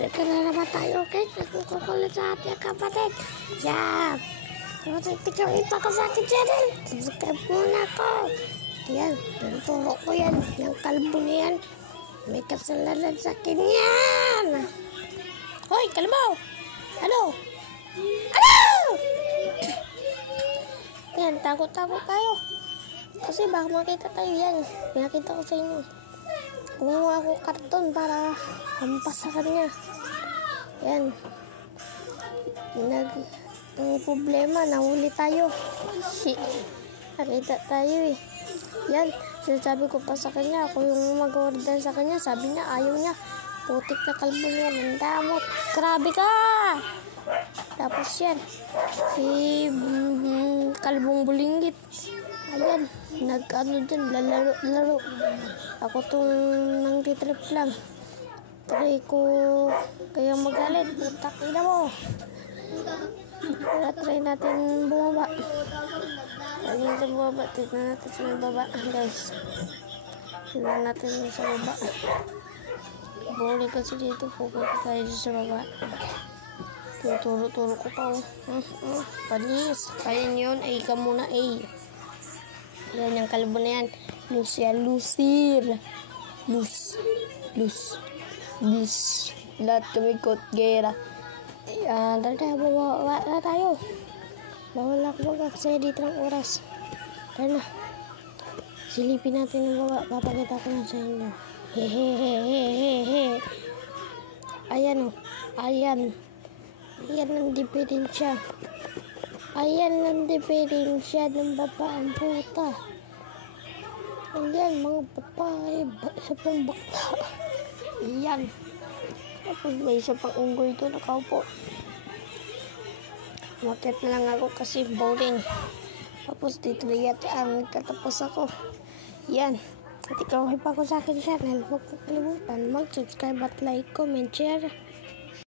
Teka na naman tayo, guys. Nagkukulit sa ating kapatid. Yan. Tigawin pa ko sa ating channel. Subscribe muna ako. Yan. Tinuturo ko yan. Yung kalbo na yan. May kasalanan sa akin yan. Hoy, kalbo! Ano? Ano? Yan, takot-takot tayo. Kasi baka makita tayo yan. Nakita ko sa inyo. Kumuha ako karton para hampas sa kanya. Yan. Ang problema, nahuli tayo. Nakita tayo eh. Yan. Sinasabi ko pa sa kanya, ako yung mag-order sa kanya. Sabi niya, ayaw niya. Putik na kalbo niya. Ang damot. Grabe ka! Tapos yan. Si kalbong bulinggit. Ayan. Nag-ano dyan. Laro. Ako tong nang titrip lang. Try ko kaya magalit. Putak ina mo. Try natin bumaba. Tignan natin sa baba, guys. Tignan natin sa baba. Buli kasi dito. Pupunta tayo sa baba. Turo ko pa. Panis. Kaya yun. Ay ka muna. Ay. Yan yung kalbo na yan. Lucir. Lahat kami kotgera. Ayan. Bawa na tayo. Bawal ako kasi dito ng oras. Tara na. Silipin natin yung baba. Papagita ko na sa inyo. Hehehehehe. Ayan o. Ayan ang diferensya. Ayan ang diferensya ng babaeng puta. Ayan, mga babae. Isa pang bakla. Ayan. Tapos may isa pang unggoy ito. Nakaupo. Umakyat na lang ako kasi boring. Tapos dito na yata ang nagtatapos ako. Yan. At ikaw pa ako sa akin channel. Huwag kalimutan mag-subscribe at like, comment, share.